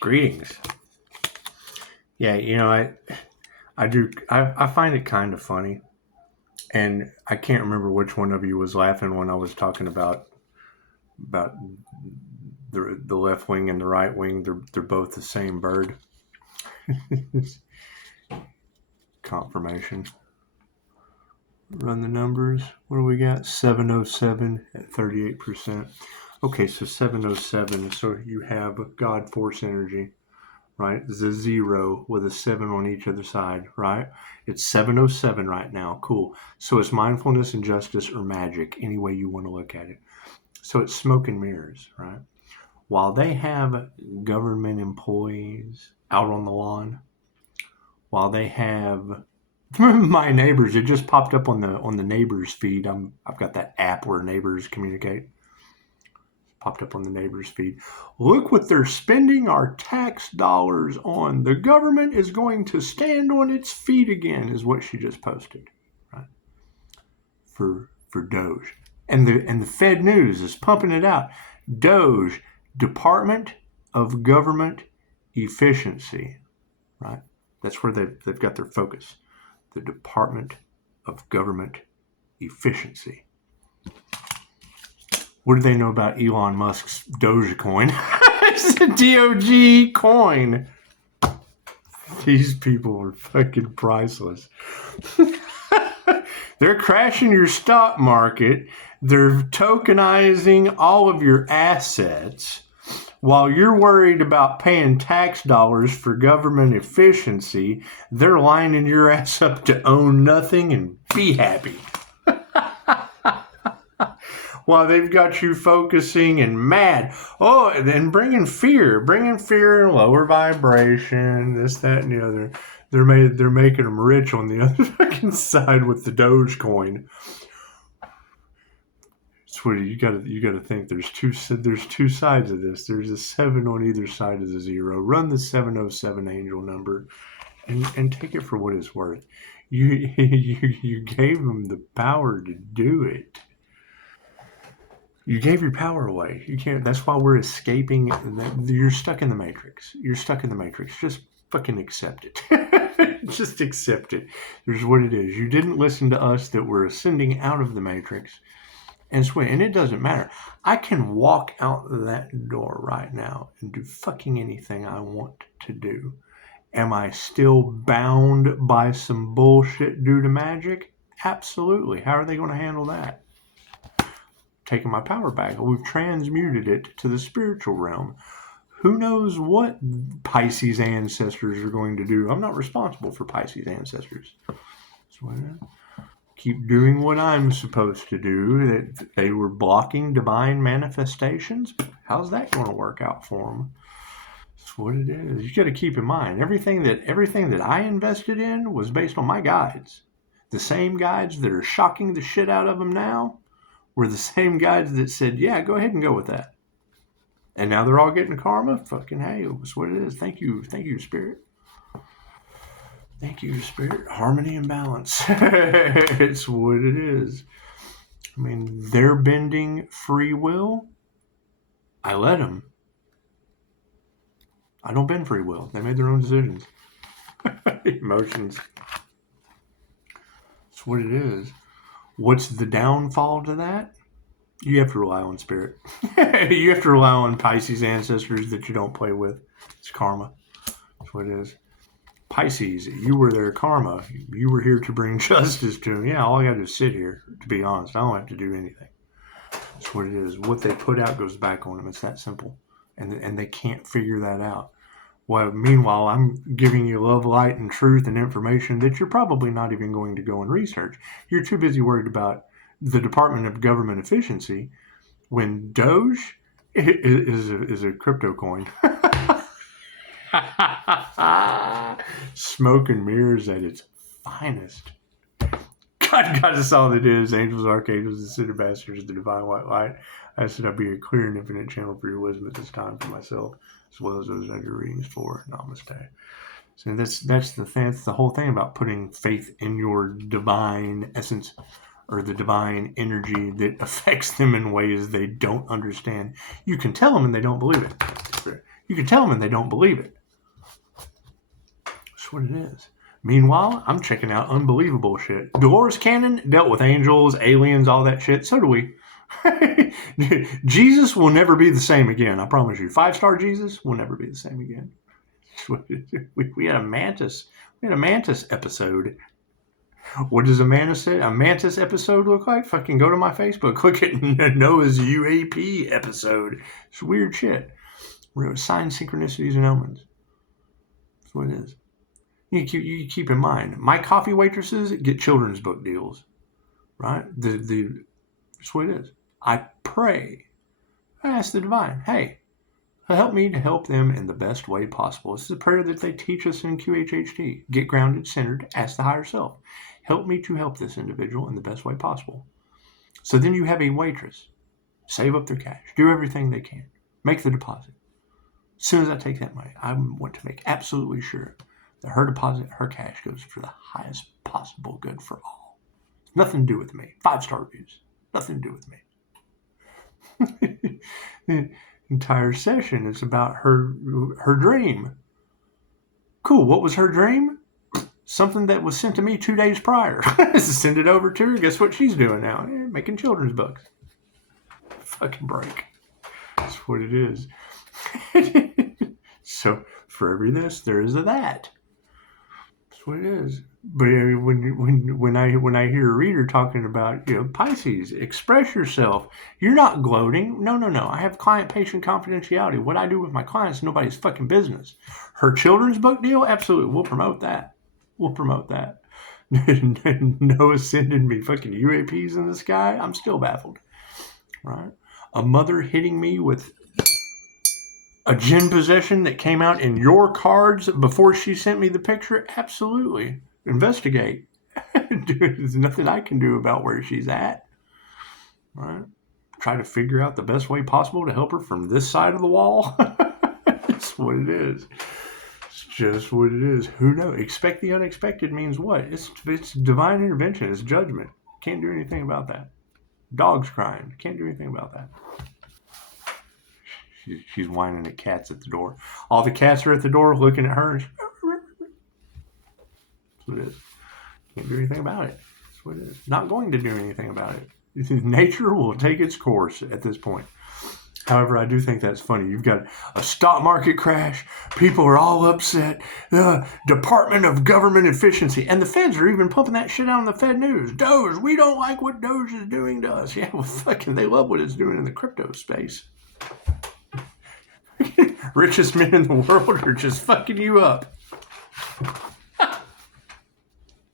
Greetings. Yeah, you know, I find it kind of funny, and I can't remember which one of you was laughing when I was talking about the left wing and the right wing. They're both the same bird. Confirmation. Run the numbers. What do we got? 707 at 38%. Okay, so 707. So you have God force energy, right? There's a 0 with a 7 on each other side, right? It's 707 right now. Cool. So it's mindfulness and justice or magic, any way you want to look at it. So it's smoke and mirrors, right? While they have government employees out on the lawn, while they have my neighbors, it just popped up on the neighbors feed. I've got that app where neighbors communicate. Popped up on the neighbors feed. Look what they're spending our tax dollars on. The government is going to stand on its feet again, is what she just posted, right? For Doge, and the Fed News is pumping it out. Doge, Department of Government Efficiency, right? That's where they've got their focus. The Department of Government Efficiency. What do they know about Elon Musk's Dogecoin? It's a DOG coin. These people are fucking priceless. They're crashing your stock market. They're tokenizing all of your assets while you're worried about paying tax dollars for government efficiency. They're lining your ass up to own nothing and be happy. While they've got you focusing and mad. Oh, and bringing fear and lower vibration, this, that, and the other. They're making them rich on the other fucking side with the Dogecoin. Sweetie, you gotta think. There's two sides of this. There's a 7 on either side of the 0. Run the 707 angel number, and take it for what it's worth. You gave them the power to do it. You gave your power away. You can't. That's why we're escaping. You're stuck in the matrix. Just fucking accept it. Just accept it. Here's what it is. You didn't listen to us that we're ascending out of the matrix. And it doesn't matter. I can walk out that door right now and do fucking anything I want to do. Am I still bound by some bullshit due to magic? Absolutely. How are they going to handle that? Taking my power back. We've transmuted it to the spiritual realm. Who knows what Pisces ancestors are going to do? I'm not responsible for Pisces ancestors. So keep doing what I'm supposed to do. That they were blocking divine manifestations. How's that going to work out for them? That's what it is. You got to keep in mind everything that I invested in was based on my guides. The same guides that are shocking the shit out of them now were the same guides that said, yeah, go ahead and go with that. And now they're all getting karma. Fucking hey, that's what it is. Thank you, Spirit. Thank you, Spirit. Harmony and balance. It's what it is. I mean, they're bending free will. I let them. I don't bend free will. They made their own decisions. Emotions. That's what it is. What's the downfall to that? You have to rely on Spirit. You have to rely on Pisces ancestors that you don't play with. It's karma. That's what it is. Pisces, you were their karma. You were here to bring justice to them. Yeah, all I got to do is sit here, to be honest. I don't have to do anything. That's what it is. What they put out goes back on them. It's that simple. And they can't figure that out. Well, meanwhile, I'm giving you love, light, and truth and information that you're probably not even going to go and research. You're too busy worried about the Department of Government Efficiency when Doge is a crypto coin. Smoke and mirrors at its finest. God is all it is. Angels, archangels, and ascended masters of the divine white light. I said I'd be a clear and infinite channel for your wisdom at this time for myself, as well as those under readings for. Namaste. So that's the whole thing about putting faith in your divine essence or the divine energy that affects them in ways they don't understand. You can tell them and they don't believe it. You can tell them and they don't believe it. That's what it is. Meanwhile, I'm checking out unbelievable shit. Dolores Cannon dealt with angels, aliens, all that shit. So do we. Jesus will never be the same again. I promise you. 5-star Jesus will never be the same again. We had a mantis. We had a mantis episode. What does a mantis episode look like? Fucking go to my Facebook. Look at Noah's UAP episode. It's weird shit. Signs, synchronicities, and omens. That's what it is. You keep in mind, my coffee waitresses get children's book deals, right? That's what it is. I pray. I ask the divine, hey, help me to help them in the best way possible. This is a prayer that they teach us in QHHT. Get grounded, centered, ask the higher self. Help me to help this individual in the best way possible. So then you have a waitress. Save up their cash. Do everything they can. Make the deposit. As soon as I take that money, I want to make absolutely sure that her deposit, her cash goes for the highest possible good for all. Nothing to do with me. 5-star reviews. Nothing to do with me. The entire session is about her dream. Cool. What was her dream? Something that was sent to me 2 days prior. Send it over to her. Guess what she's doing now? Making children's books. Fucking break. That's what it is. So for every this, there is a that. That's what it is. But when I hear a reader talking about, Pisces, express yourself. You're not gloating. No. I have client-patient confidentiality. What I do with my clients is nobody's fucking business. Her children's book deal, absolutely, we'll promote that. Noah sending me fucking UAPs in the sky. I'm still baffled. Right? A mother hitting me with a djinn possession that came out in your cards before she sent me the picture? Absolutely. Investigate. There's nothing I can do about where she's at. Right? Try to figure out the best way possible to help her from this side of the wall. That's what it is. It's just what it is. Who knows? Expect the unexpected means what? It's divine intervention. It's judgment. Can't do anything about that. Dogs crying. Can't do anything about that. She's whining at cats at the door. All the cats are at the door looking at her. That's what it is. Can't do anything about it. That's what it is. Not going to do anything about it. Nature will take its course at this point. However, I do think that's funny. You've got a stock market crash. People are all upset. The Department of Government Efficiency. And the feds are even pumping that shit out on the Fed News. Doge, we don't like what Doge is doing to us. Yeah, well, fucking, they love what it's doing in the crypto space. Richest men in the world are just fucking you up.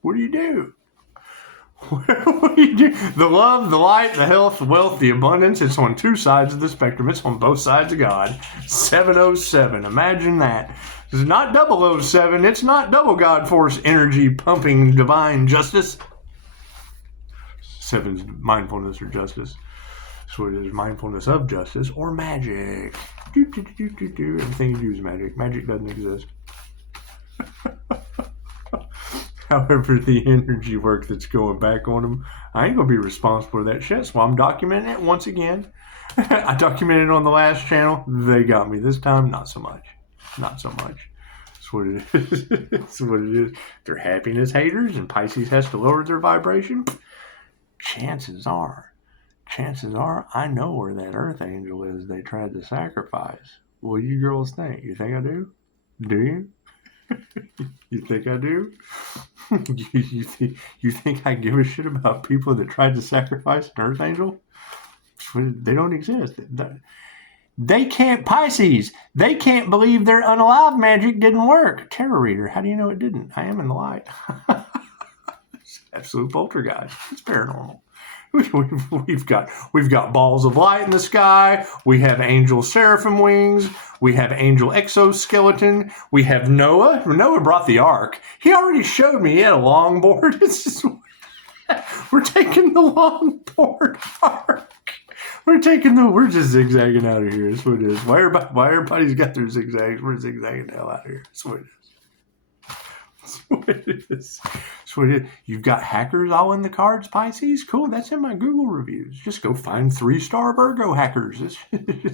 What do you do? What do you do? The love, the light, the health, the wealth, the abundance, it's on two sides of the spectrum. It's on both sides of God. 707. Imagine that. It's not 007. It's not double God force energy pumping divine justice. 7's mindfulness or justice. So it is mindfulness of justice or magic. Everything you do is magic. Magic doesn't exist. However, the energy work that's going back on them, I ain't going to be responsible for that shit, so I'm documenting it once again. I documented it on the last channel. They got me. This time, not so much. Not so much. That's what it is. That's what it is. They're happiness haters, and Pisces has to lower their vibration. Chances are, I know where that Earth Angel is they tried to sacrifice. What do you girls think? You think I do? Do you? You think I do? You think I give a shit about people that tried to sacrifice an Earth Angel? They don't exist. They can't, Pisces, they can't believe their unalive magic didn't work. Tarot reader, how do you know it didn't? I am in the light. It's absolute poltergeist. It's paranormal. We've got balls of light in the sky. We have angel seraphim wings. We have angel exoskeleton. We have Noah. Noah brought the ark. He already showed me he had a longboard. It's just, we're taking the longboard ark. We're just zigzagging out of here. That's what it is. Why everybody's got their zigzags? We're zigzagging the hell out of here. That's what it is. That's what it is. That's what it is. You've got hackers all in the cards, Pisces. Cool. That's in my Google reviews. Just go find 3-star Virgo hackers. It's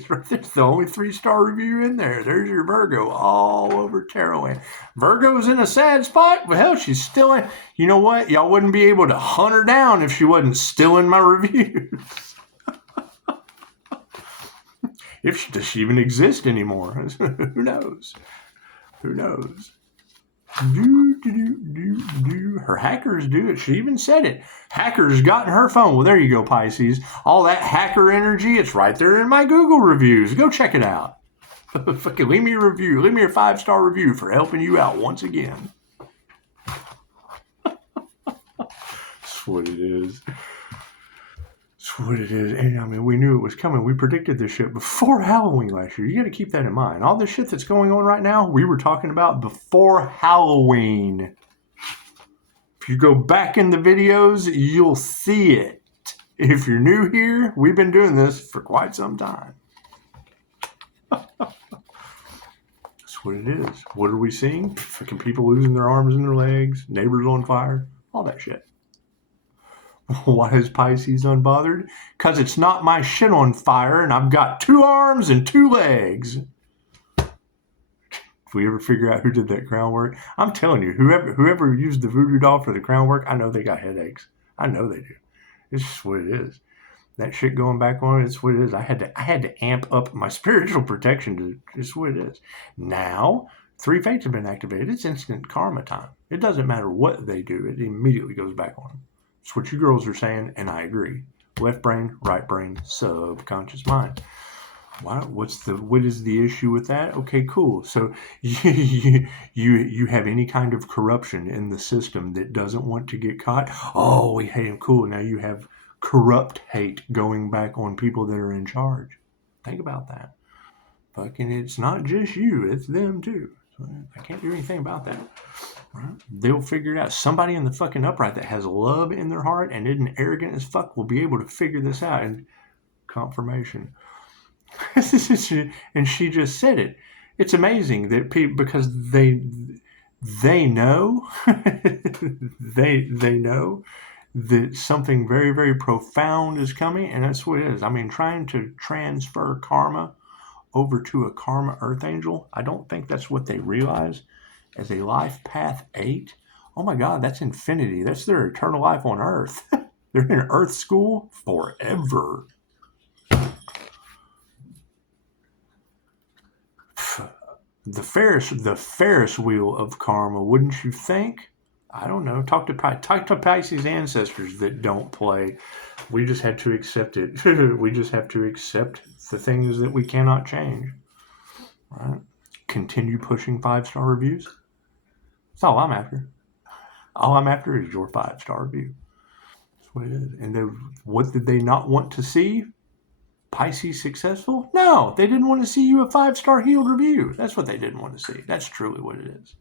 right there. It's the only 3-star review in there. There's your Virgo all over tarot. Virgo's in a sad spot. Well, hell, she's still in. You know what? Y'all wouldn't be able to hunt her down if she wasn't still in my reviews. Does she even exist anymore? Who knows? Who knows? Her hackers do it. She even said it. Hackers got in her phone. Well, there you go, Pisces. All that hacker energy, it's right there in my Google reviews. Go check it out. Fucking leave me a review. Leave me a 5-star review for helping you out once again. That's what it is. That's what it is. And I mean, we knew it was coming. We predicted this shit before Halloween last year. You got to keep that in mind. All this shit that's going on right now, we were talking about before Halloween. If you go back in the videos, you'll see it. If you're new here, we've been doing this for quite some time. That's what it is. What are we seeing? Fucking people losing their arms and their legs, neighbors on fire, all that shit. Why is Pisces unbothered? Because it's not my shit on fire and I've got 2 arms and 2 legs. If we ever figure out who did that crown work, I'm telling you, whoever used the voodoo doll for the crown work, I know they got headaches. I know they do. It's just what it is. That shit going back on, it's what it is. I had to amp up my spiritual protection to just what it is. Now, 3 fates have been activated. It's instant karma time. It doesn't matter what they do. It immediately goes back on them. It's what you girls are saying, and I agree. Left brain, right brain, subconscious mind. What is the issue with that? Okay, cool. So you have any kind of corruption in the system that doesn't want to get caught. Oh, we hate him. Cool. Now you have corrupt hate going back on people that are in charge. Think about that. Fucking, it's not just you, it's them too. So I can't do anything about that. Right? They'll figure it out. Somebody in the fucking upright that has love in their heart and isn't arrogant as fuck will be able to figure this out. And confirmation. And she just said it. It's amazing that people, because they know they know that something very, very profound is coming, and that's what it is. I mean, trying to transfer karma over to a karma earth angel, I don't think that's what they realize as a life path 8. Oh my God, that's infinity. That's their eternal life on earth. They're in earth school forever. The Ferris wheel of karma, wouldn't you think? I don't know. Talk to Pisces ancestors that don't play. We just have to accept it. We just have to accept the things that we cannot change. Right? Continue pushing 5-star reviews. That's all I'm after. All I'm after is your 5-star review. That's what it is. And what did they not want to see? Pisces successful? No, they didn't want to see you a 5-star healed review. That's what they didn't want to see. That's truly what it is.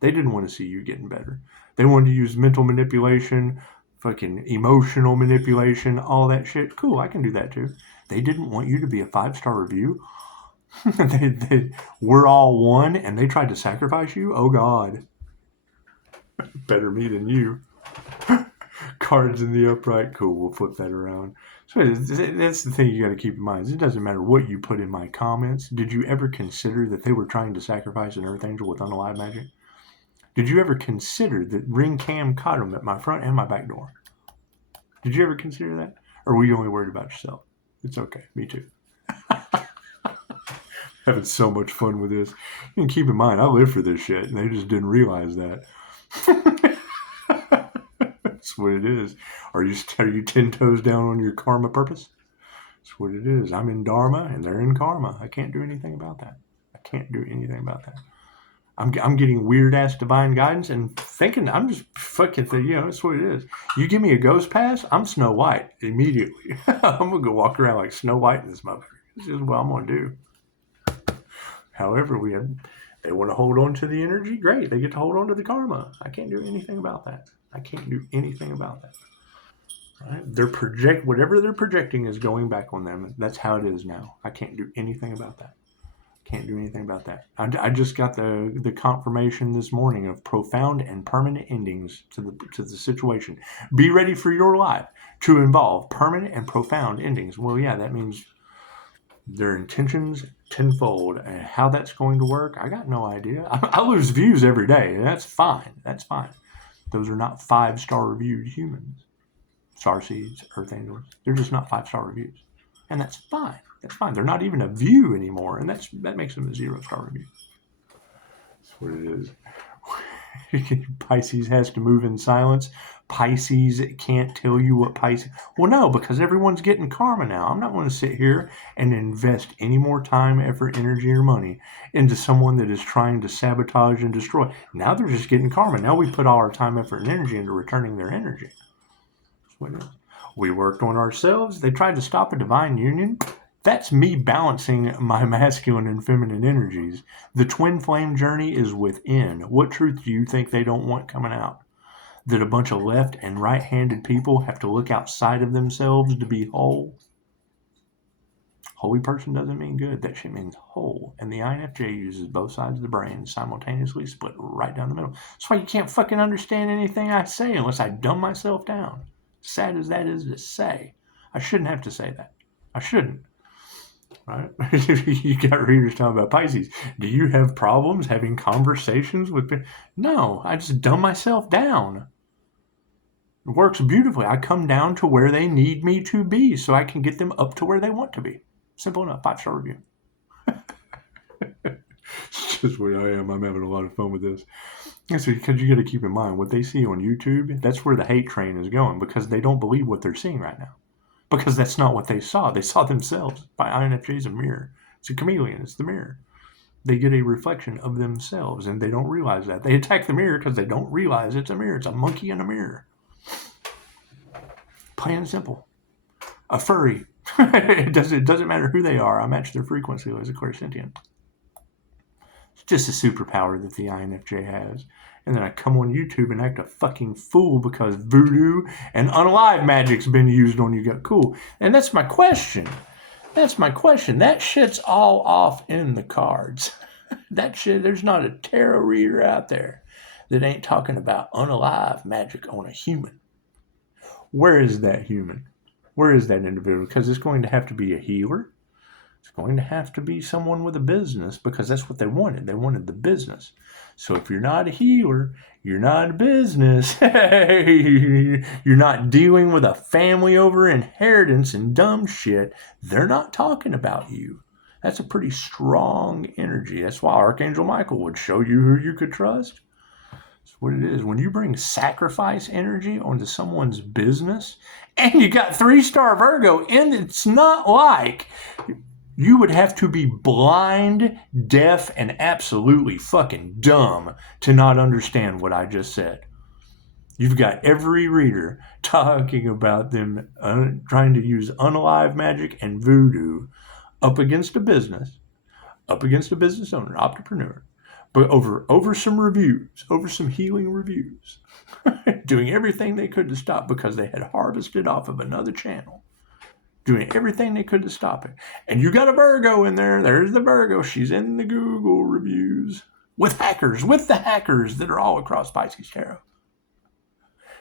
They didn't want to see you getting better. They wanted to use mental manipulation, fucking emotional manipulation, all that shit. Cool, I can do that too. They didn't want you to be a 5-star review. We're all one, and they tried to sacrifice you? Oh, God. Better me than you. Cards in the upright. Cool, we'll flip that around. So that's the thing you got to keep in mind. It doesn't matter what you put in my comments. Did you ever consider that they were trying to sacrifice an earth angel with unalive magic? Did you ever consider that ring cam caught him at my front and my back door? Did you ever consider that? Or were you only worried about yourself? It's okay. Me too. Having so much fun with this. You can keep in mind, I live for this shit, and they just didn't realize that. That's what it is. Are you 10 toes down on your karma purpose? That's what it is. I'm in dharma, and they're in karma. I can't do anything about that. I can't do anything about that. I'm getting weird-ass divine guidance and thinking I'm just fucking, that's what it is. You give me a ghost pass, I'm Snow White immediately. I'm going to go walk around like Snow White in this motherfucker. This is what I'm going to do. However, they want to hold on to the energy. Great. They get to hold on to the karma. I can't do anything about that. I can't do anything about that. Right? Whatever they're projecting is going back on them. That's how it is now. I can't do anything about that. Can't do anything about that. I just got the confirmation this morning of profound and permanent endings to the situation. Be ready for your life to involve permanent and profound endings. Well, yeah, that means their intentions tenfold, and how that's going to work, I got no idea. I lose views every day, and that's fine. That's fine. Those are not 5-star reviewed humans. Starseeds, Earth Angels. They're just not 5-star reviews. And that's fine. That's fine. They're not even a view anymore, and that makes them a 0-star review. That's what it is. Pisces has to move in silence. Pisces can't tell you what Pisces... Well, no, because everyone's getting karma now. I'm not going to sit here and invest any more time, effort, energy, or money into someone that is trying to sabotage and destroy. Now they're just getting karma. Now we put all our time, effort, and energy into returning their energy. That's what it is. We worked on ourselves. They tried to stop a divine union. That's me balancing my masculine and feminine energies. The twin flame journey is within. What truth do you think they don't want coming out? That a bunch of left and right-handed people have to look outside of themselves to be whole? Holy person doesn't mean good. That shit means whole. And the INFJ uses both sides of the brain simultaneously, split right down the middle. That's why you can't fucking understand anything I say unless I dumb myself down. Sad as that is to say. I shouldn't have to say that. I shouldn't. Right? You got readers talking about Pisces. Do you have problems having conversations with people? No, I just dumb myself down. It works beautifully. I come down to where they need me to be so I can get them up to where they want to be. Simple enough. 5-star review. It's just where I am. I'm having a lot of fun with this. It's because you got to keep in mind what they see on YouTube. That's where the hate train is going, because they don't believe what they're seeing right now. Because that's not what they saw. They saw themselves. By INFJ is a mirror. It's a chameleon. It's the mirror. They get a reflection of themselves, and they don't realize that. They attack the mirror because they don't realize it's a mirror. It's a monkey in a mirror. Plain and simple. A furry. It doesn't matter who they are. I match their frequency as a clairsentient. It's just a superpower that the INFJ has. And then I come on YouTube and act a fucking fool because voodoo and unalive magic's been used on you. Go cool. And that's my question. That shit's all off in the cards. That shit, there's not a tarot reader out there that ain't talking about unalive magic on a human. Where is that human? Where is that individual? Because it's going to have to be a healer. It's going to have to be someone with a business, because that's what they wanted. They wanted the business. So if you're not a healer, you're not a business. You're not dealing with a family over inheritance and dumb shit. They're not talking about you. That's a pretty strong energy. That's why Archangel Michael would show you who you could trust. That's what it is. When you bring sacrifice energy onto someone's business, and you got 3-star Virgo, and it's not like... You would have to be blind, deaf, and absolutely fucking dumb to not understand what I just said. You've got every reader talking about them trying to use unalive magic and voodoo up against a business owner, entrepreneur, but over some reviews, over some healing reviews, doing everything they could to stop because they had harvested off of another channel. Doing everything they could to stop it. And you got a Virgo in there. There's the Virgo. She's in the Google reviews. With the hackers that are all across Pisces Tarot.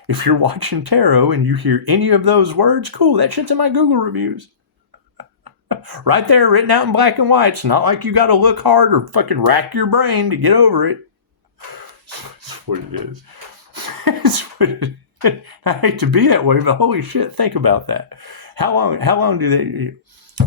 If you're watching tarot and you hear any of those words, cool, that shit's in my Google reviews. Right there, written out in black and white. It's not like you got to look hard or fucking rack your brain to get over it. That's what it is. It's what it is. I hate to be that way, but holy shit, think about that. How long do they...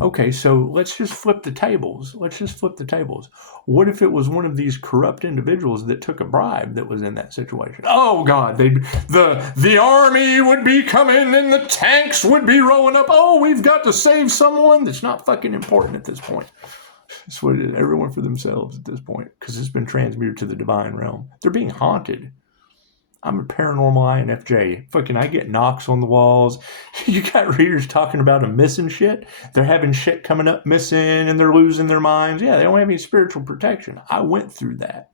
Okay, so let's just flip the tables. What if it was one of these corrupt individuals that took a bribe that was in that situation? Oh, God, the army would be coming and the tanks would be rolling up. Oh, we've got to save someone. That's not fucking important at this point. That's what it is. Everyone for themselves at this point, because it's been transmuted to the divine realm. They're being haunted. I'm a paranormal INFJ. Fucking, I get knocks on the walls. You got readers talking about a missing shit. They're having shit coming up missing and they're losing their minds. Yeah, they don't have any spiritual protection. I went through that.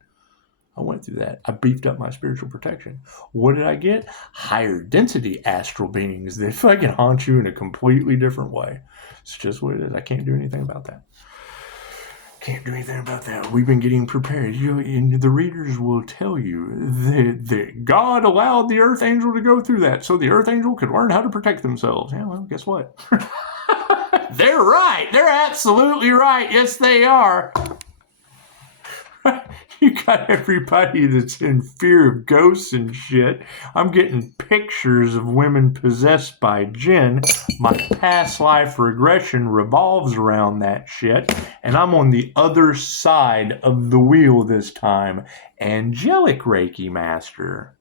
I beefed up my spiritual protection. What did I get? Higher density astral beings. They fucking haunt you in a completely different way. It's just what it is. I can't do anything about that. Can't do anything about that. We've been getting prepared. And the readers will tell you that God allowed the Earth Angel to go through that so the Earth Angel could learn how to protect themselves. Yeah, well, guess what? They're right. They're absolutely right. Yes, they are. You got everybody that's in fear of ghosts and shit. I'm getting pictures of women possessed by jinn. My past life regression revolves around that shit. And I'm on the other side of the wheel this time. Angelic Reiki Master.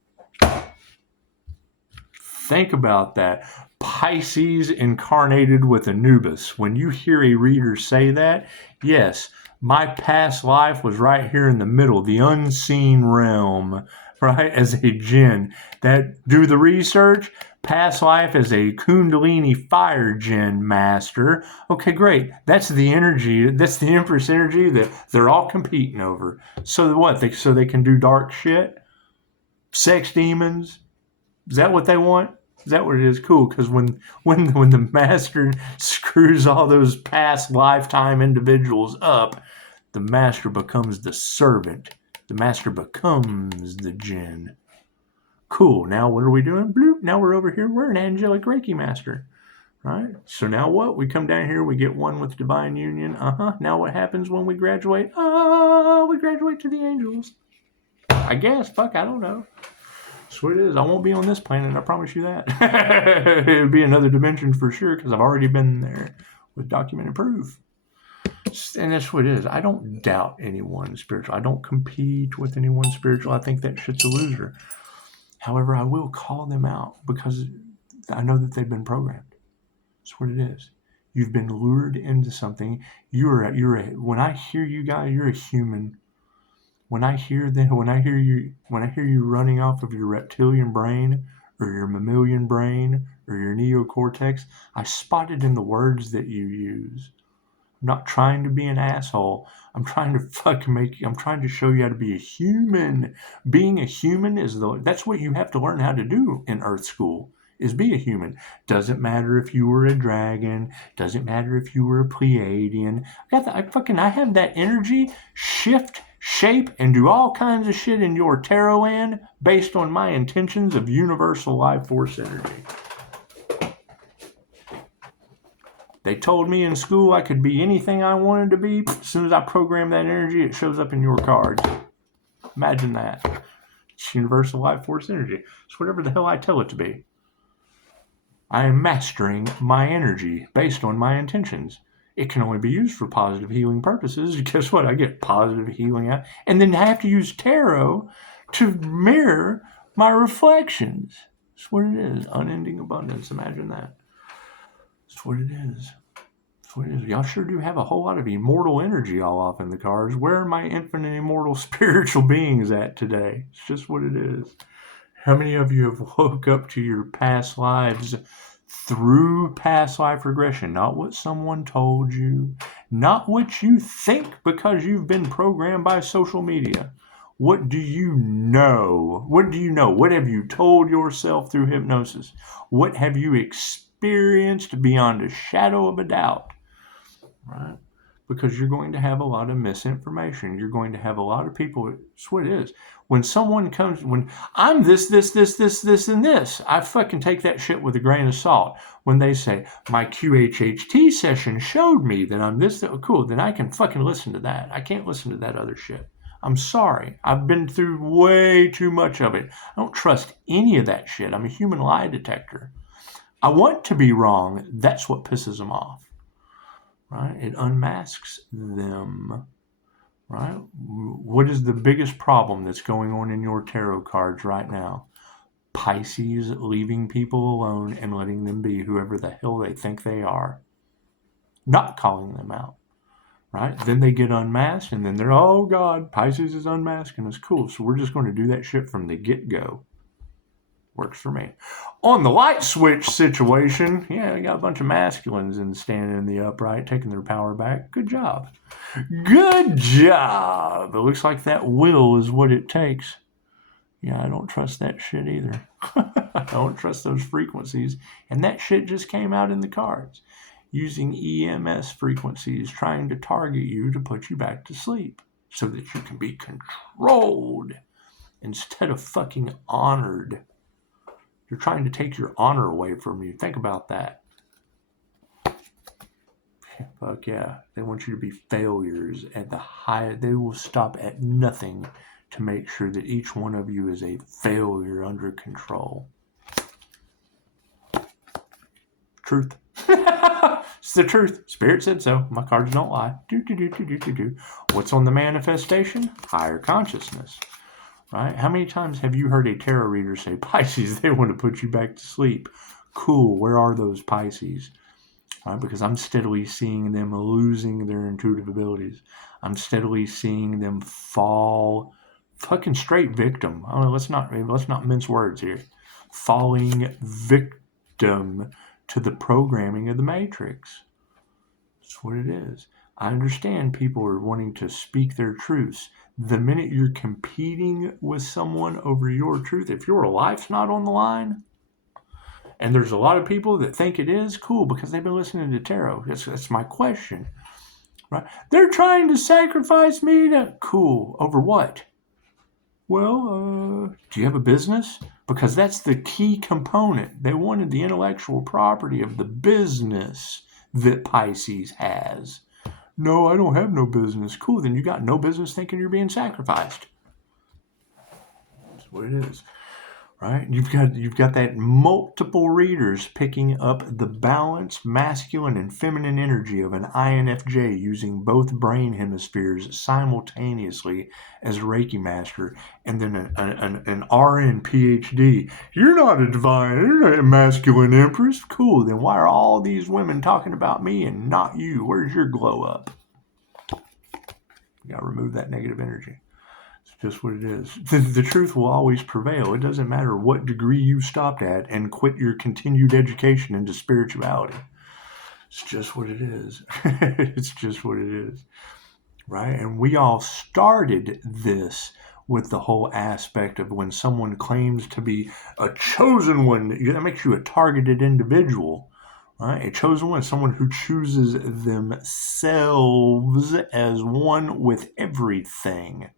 Think about that. Pisces incarnated with Anubis. When you hear a reader say that, yes, my past life was right here in the middle, the unseen realm, right, as a jinn. That, do the research, past life as a Kundalini fire jinn master. Okay, great. That's the energy, that's the Empress energy that they're all competing over. So what, so they can do dark shit? Sex demons? Is that what they want? Is that what it is? Cool, because when the master screws all those past lifetime individuals up, the master becomes the servant. The master becomes the jinn. Cool. Now what are we doing? Bloop. Now we're over here. We're an angelic Reiki master. Right? So now what? We come down here. We get one with divine union. Now what happens when we graduate? We graduate to the angels. I guess. Fuck, I don't know. So it is. I won't be on this planet, I promise you that. It'll be another dimension for sure, because I've already been there with documented proof. And that's what it is. I don't doubt anyone spiritual. I don't compete with anyone spiritual. I think that shit's a loser. However, I will call them out because I know that they've been programmed. That's what it is. You've been lured into something. When I hear you guys, you're a human. When I hear you running off of your reptilian brain or your mammalian brain or your neocortex, I spot it in the words that you use. I'm not trying to be an asshole. I'm trying to show you how to be a human. Being a human that's what you have to learn how to do in Earth School, is be a human. Doesn't matter if you were a dragon. Doesn't matter if you were a Pleiadian. I have that energy shift, shape, and do all kinds of shit in your tarot land based on my intentions of universal life force energy. They told me in school I could be anything I wanted to be. As soon as I program that energy, it shows up in your cards. Imagine that. It's universal life force energy. It's whatever the hell I tell it to be. I am mastering my energy based on my intentions. It can only be used for positive healing purposes. Guess what? I get positive healing out. And then I have to use tarot to mirror my reflections. That's what it is. Unending abundance. Imagine that. That's what it is. That's what it is. Y'all sure do have a whole lot of immortal energy all off in the cards. Where are my infinite immortal spiritual beings at today? It's just what it is. How many of you have woke up to your past lives through past life regression? Not what someone told you, not what you think because you've been programmed by social media. What do you know? What do you know? What have you told yourself through hypnosis? What have you experienced beyond a shadow of a doubt? Right? Because you're going to have a lot of misinformation. You're going to have a lot of people. That's what it is. When someone comes, when I'm this, and this, I fucking take that shit with a grain of salt. When they say, my QHHT session showed me that I'm this, cool, then I can fucking listen to that. I can't listen to that other shit. I'm sorry. I've been through way too much of it. I don't trust any of that shit. I'm a human lie detector. I want to be wrong. That's what pisses them off. Right? It unmasks them. Right? What is the biggest problem that's going on in your tarot cards right now? Pisces leaving people alone and letting them be whoever the hell they think they are. Not calling them out. Right? Then they get unmasked and then they're, oh God, Pisces is unmasking us. Cool. So we're just going to do that shit from the get-go. Works for me. On the light switch situation, yeah, we got a bunch of masculines standing in the upright, taking their power back. Good job. Good job. It looks like that will is what it takes. Yeah, I don't trust that shit either. I don't trust those frequencies. And that shit just came out in the cards. using EMS frequencies trying to target you to put you back to sleep so that you can be controlled instead of fucking honored. They're trying to take your honor away from you. Think about that. Fuck yeah. They want you to be failures at the high. They will stop at nothing to make sure that each one of you is a failure under control. Truth. It's the truth. Spirit said so. My cards don't lie. What's on the manifestation? Higher consciousness. Right? How many times have you heard a tarot reader say, Pisces, they want to put you back to sleep? Cool. Where are those Pisces? Right? Because I'm steadily seeing them losing their intuitive abilities. I'm steadily seeing them fall fucking straight victim. I don't know, let's not mince words here. Falling victim to the programming of the Matrix. That's what it is. I understand people are wanting to speak their truths. The minute you're competing with someone over your truth, if your life's not on the line, and there's a lot of people that think it is, cool, because they've been listening to tarot. That's my question. Right? They're trying to sacrifice me to... Cool. Over what? Well, do you have a business? Because that's the key component. They wanted the intellectual property of the business that Pisces has. No, I don't have no business. Cool, then you got no business thinking you're being sacrificed. That's what it is. Right? You've got that multiple readers picking up the balanced masculine and feminine energy of an INFJ using both brain hemispheres simultaneously as a Reiki master, and then an RN PhD. You're not a divine, you're not a masculine empress. Cool, then why are all these women talking about me and not you? Where's your glow up? You gotta remove that negative energy. Just what it is. The truth will always prevail. It doesn't matter what degree you stopped at and quit your continued education into spirituality. It's just what it is. It's just what it is. Right? And we all started this with the whole aspect of when someone claims to be a chosen one, that makes you a targeted individual. Right? A chosen one is someone who chooses themselves as one with everything.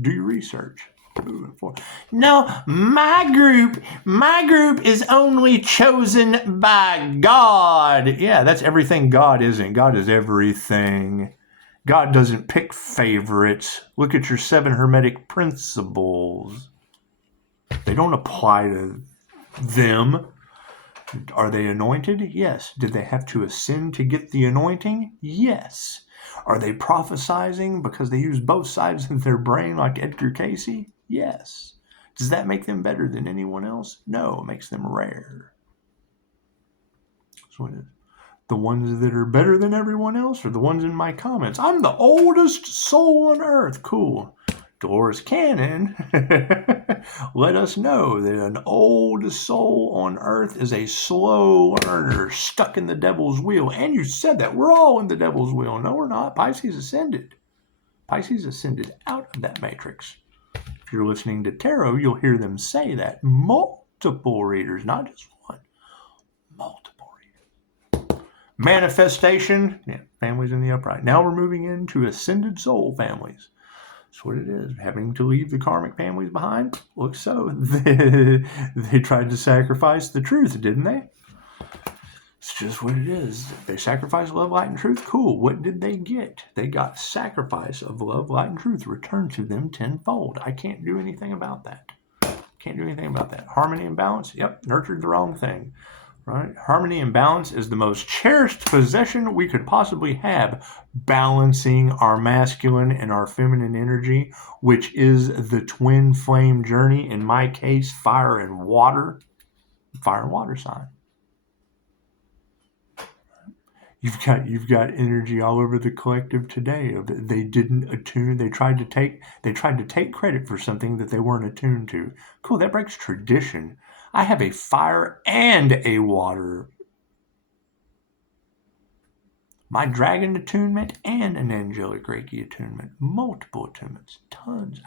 Do your research. Moving forward. No, my group is only chosen by God. Yeah, that's everything God isn't. God is everything. God doesn't pick favorites. Look at your 7 Hermetic principles. They don't apply to them. Are they anointed? Yes. Did they have to ascend to get the anointing? Yes. Are they prophesizing because they use both sides of their brain like Edgar Cayce? Yes. Does that make them better than anyone else? No, it makes them rare. That's what it is. The ones that are better than everyone else are the ones in my comments. I'm the oldest soul on earth. Cool. Dolores Cannon let us know that an old soul on earth is a slow learner stuck in the devil's wheel. And you said that. We're all in the devil's wheel. No, we're not. Pisces ascended. Pisces ascended out of that matrix. If you're listening to tarot, you'll hear them say that. Multiple readers, not just one. Multiple readers. Manifestation. Yeah, families in the upright. Now we're moving into ascended soul families. That's what it is. Having to leave the karmic families behind? Looks so. They tried to sacrifice the truth, didn't they? It's just what it is. They sacrificed love, light, and truth. Cool. What did they get? They got sacrifice of love, light, and truth returned to them tenfold. I can't do anything about that. Can't do anything about that. Harmony and balance? Yep, nurtured the wrong thing. Right? Harmony and balance is the most cherished possession we could possibly have, balancing our masculine and our feminine energy, which is the twin flame journey. In my case, fire and water sign. You've got energy all over the collective today. They didn't attune. They tried to take credit for something that they weren't attuned to. Cool. That breaks tradition. I have a fire and a water. My dragon attunement and an angelic Reiki attunement. Multiple attunements. tons.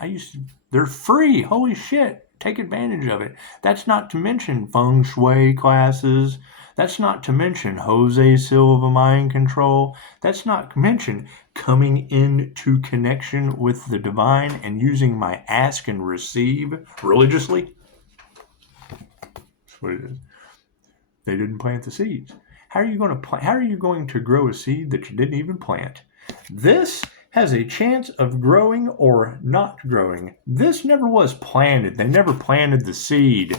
They're free. Holy shit. Take advantage of it. That's not to mention feng shui classes. That's not to mention Jose Silva mind control. That's not to mention coming into connection with the divine and using my ask and receive religiously. That's what it is. They didn't plant the seeds. How are you going to grow a seed that you didn't even plant? This has a chance of growing or not growing. This never was planted. They never planted the seed.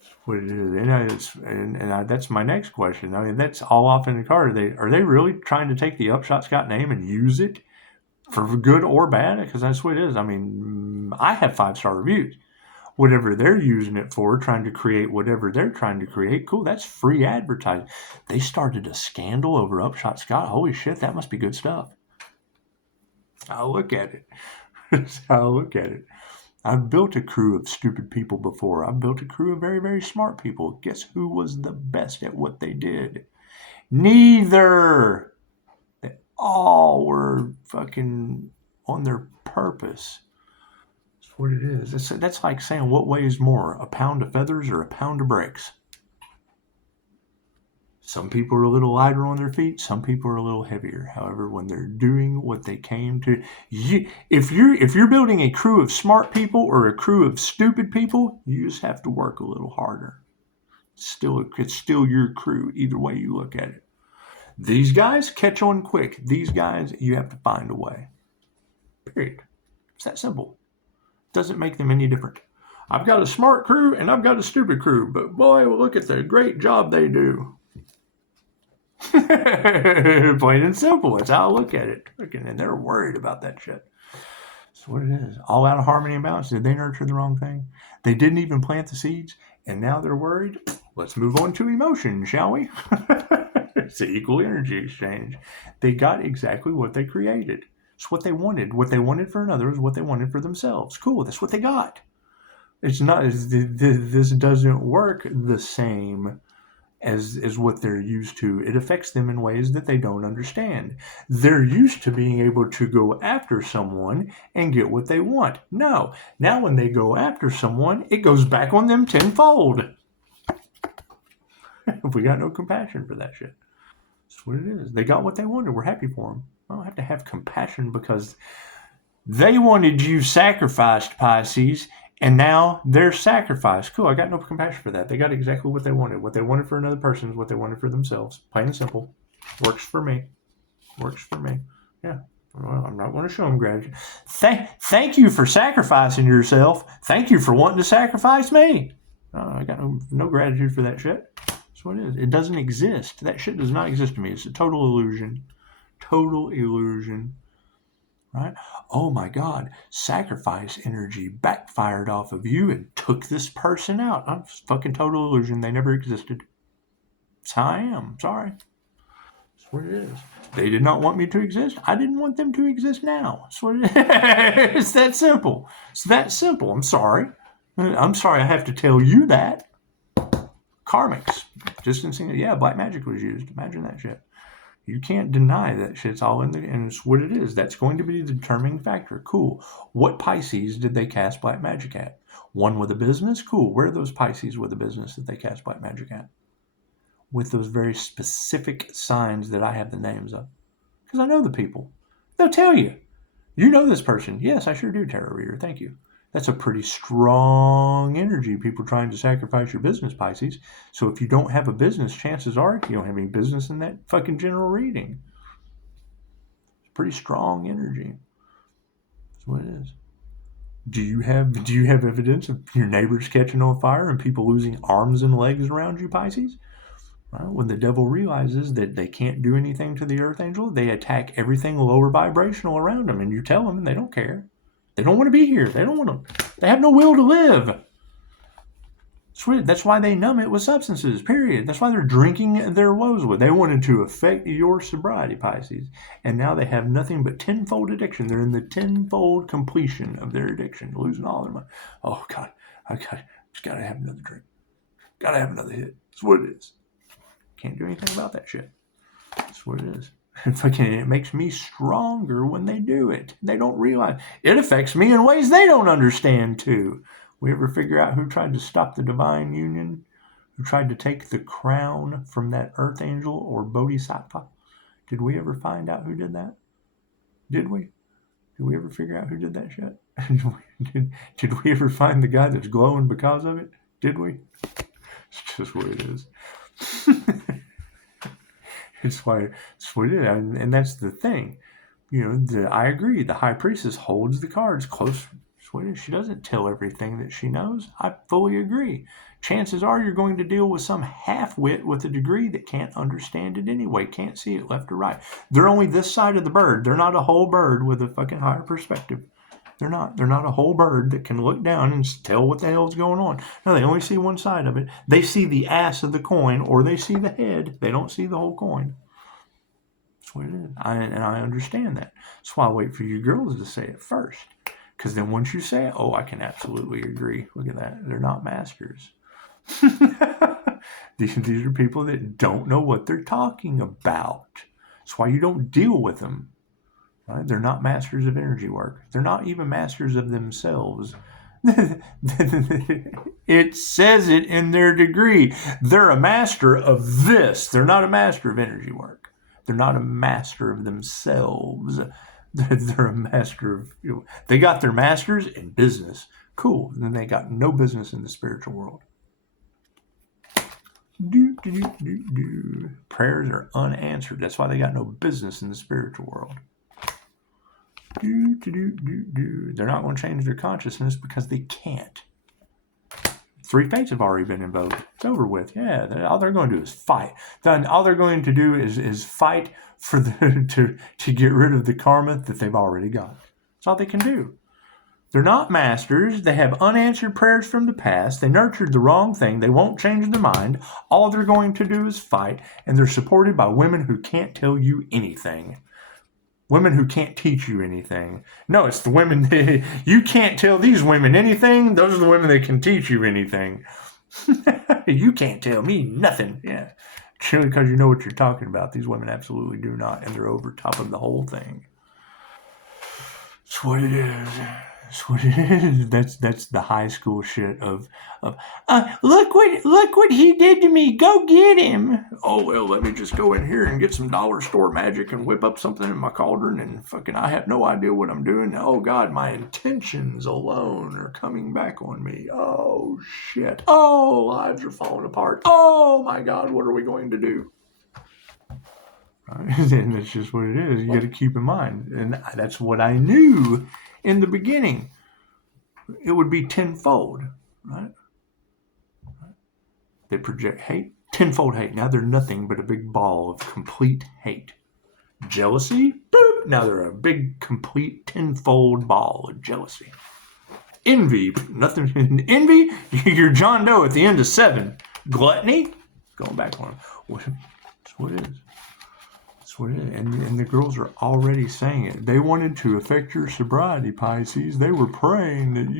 That's what it is. And that's my next question. I mean, that's all off in the card. Are they really trying to take the Upshotscott name and use it for good or bad? Because that's what it is. I mean, I have 5-star reviews. Whatever they're using it for, trying to create whatever they're trying to create, cool, that's free advertising. They started a scandal over Upshotscott. Holy shit, that must be good stuff. I'll look at it. That's how I look at it. I've built a crew of stupid people before. I've built a crew of very, very smart people. Guess who was the best at what they did? Neither. They all were fucking on their purpose. What it is. That's like saying, what weighs more, a pound of feathers or a pound of bricks? Some people are a little lighter on their feet. Some people are a little heavier. However, when they're doing what they came to, if you're building a crew of smart people or a crew of stupid people, you just have to work a little harder. It's still your crew, either way you look at it. These guys catch on quick. These guys, you have to find a way. Period. It's that simple. Doesn't make them any different. I've got a smart crew and I've got a stupid crew, but boy, look at the great job they do. Plain and simple. That's how I look at it. And they're worried about that shit. That's what it is. All out of harmony and balance. Did they nurture the wrong thing? They didn't even plant the seeds, and now they're worried. Let's move on to emotion, shall we? It's the equal energy exchange. They got exactly what they created. It's what they wanted. What they wanted for another is what they wanted for themselves. Cool, that's what they got. It's not. This doesn't work the same as what they're used to. It affects them in ways that they don't understand. They're used to being able to go after someone and get what they want. No. Now when they go after someone, it goes back on them tenfold. We got no compassion for that shit. That's what it is. They got what they wanted. We're happy for them. I don't have to have compassion because they wanted you sacrificed, Pisces, and now they're sacrificed. Cool, I got no compassion for that. They got exactly what they wanted. What they wanted for another person is what they wanted for themselves. Plain and simple. Works for me. Works for me. Yeah. Well, I'm not going to show them gratitude. Thank you for sacrificing yourself. Thank you for wanting to sacrifice me. I got no gratitude for that shit. That's what it is. It doesn't exist. That shit does not exist to me. It's a total illusion. Total illusion. Right? Oh my God, sacrifice energy backfired off of you and took this person out. I'm fucking total illusion. They never existed. That's how I am. Sorry. That's what it is. They did not want me to exist. I didn't want them to exist now. That's what it is. It's that simple. It's that simple. I'm sorry. I'm sorry I have to tell you that. Karmics. Distancing. Yeah, black magic was used. Imagine that shit. You can't deny that shit's all in there, and it's what it is. That's going to be the determining factor. Cool. What Pisces did they cast black magic at? One with a business? Cool. Where are those Pisces with a business that they cast black magic at? With those very specific signs that I have the names of. Because I know the people. They'll tell you. You know this person. Yes, I sure do, tarot reader. Thank you. That's a pretty strong energy, people trying to sacrifice your business, Pisces. So if you don't have a business, chances are you don't have any business in that fucking general reading. It's pretty strong energy. That's what it is. Do you have evidence of your neighbors catching on fire and people losing arms and legs around you, Pisces? Well, when the devil realizes that they can't do anything to the earth angel, they attack everything lower vibrational around them, and you tell them and they don't care. They don't want to be here. They don't want to. They have no will to live. That's why they numb it with substances, period. That's why they're drinking their woes with. They wanted to affect your sobriety, Pisces. And now they have nothing but tenfold addiction. They're in the tenfold completion of their addiction, losing all their money. Oh, God. Just got to have another drink. Got to have another hit. That's what it is. Can't do anything about that shit. That's what it is. It makes me stronger when they do it. They don't realize it affects me in ways they don't understand too. We ever figure out who tried to stop the divine union? Who tried to take the crown from that earth angel or bodhisattva? Did we ever find out who did that? Did we? Did we ever figure out who did that shit? Did we ever find the guy that's glowing because of it? Did we? It's just what it is. It's what it is. And that's the thing. I agree. The high priestess holds the cards close. She doesn't tell everything that she knows. I fully agree. Chances are you're going to deal with some half-wit with a degree that can't understand it anyway, can't see it left or right. They're only this side of the bird. They're not a whole bird with a fucking higher perspective. They're not. They're not a whole bird that can look down and tell what the hell's going on. No, they only see one side of it. They see the ass of the coin, or they see the head. They don't see the whole coin. That's what it is. And I understand that. That's why I wait for you girls to say it first. Because then once you say it, I can absolutely agree. Look at that. They're not masters. These are people that don't know what they're talking about. That's why you don't deal with them. Right? They're not masters of energy work. They're not even masters of themselves. It says it in their degree. They're a master of this. They're not a master of energy work. They're not a master of themselves. They're a master of, they got their masters in business. Cool. And then they got no business in the spiritual world. Prayers are unanswered. That's why they got no business in the spiritual world. They're not going to change their consciousness because they can't. 3 fates have already been invoked. It's over with. Yeah, all they're going to do is fight. Then all they're going to do is fight for to get rid of the karma that they've already got. That's all they can do. They're not masters. They have unanswered prayers from the past. They nurtured the wrong thing. They won't change their mind. All they're going to do is fight, and they're supported by women who can't tell you anything. Women who can't teach you anything. No, it's the women. You can't tell these women anything. Those are the women that can teach you anything. You can't tell me nothing. Yeah. Surely because you know what you're talking about. These women absolutely do not, and they're over top of the whole thing. That's what it is. That's what it is. That's the high school shit of look what he did to me. Go get him. Oh well, let me just go in here and get some dollar store magic and whip up something in my cauldron and fucking I have no idea what I'm doing. Oh God, my intentions alone are coming back on me. Oh shit. Oh, lives are falling apart. Oh my God, what are we going to do? Right? And that's just what it is. You got to keep in mind, and that's what I knew in the beginning. It would be tenfold, right? They project hate, tenfold hate. Now they're nothing but a big ball of complete hate. Jealousy, boop. Now they're a big, complete, tenfold ball of jealousy. Envy, nothing. Envy, you're John Doe at the end of 7. Gluttony, going back on. That's what it is. And the girls are already saying it. They wanted to affect your sobriety, Pisces. They were praying that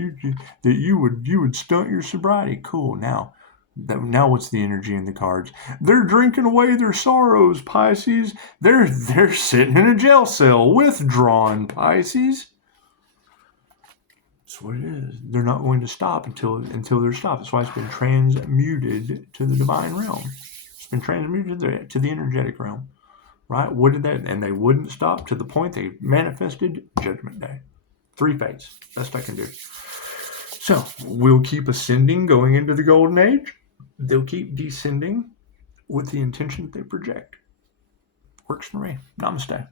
you would stunt your sobriety. Cool. Now what's the energy in the cards? They're drinking away their sorrows, Pisces. They're sitting in a jail cell, withdrawn, Pisces. That's what it is. They're not going to stop until they're stopped. That's why it's been transmuted to the divine realm. It's been transmuted to the energetic realm. Right? What did that? And they wouldn't stop to the point they manifested Judgment Day. 3 fates. Best I can do. So we'll keep ascending going into the Golden Age. They'll keep descending with the intention that they project. Works for me. Namaste.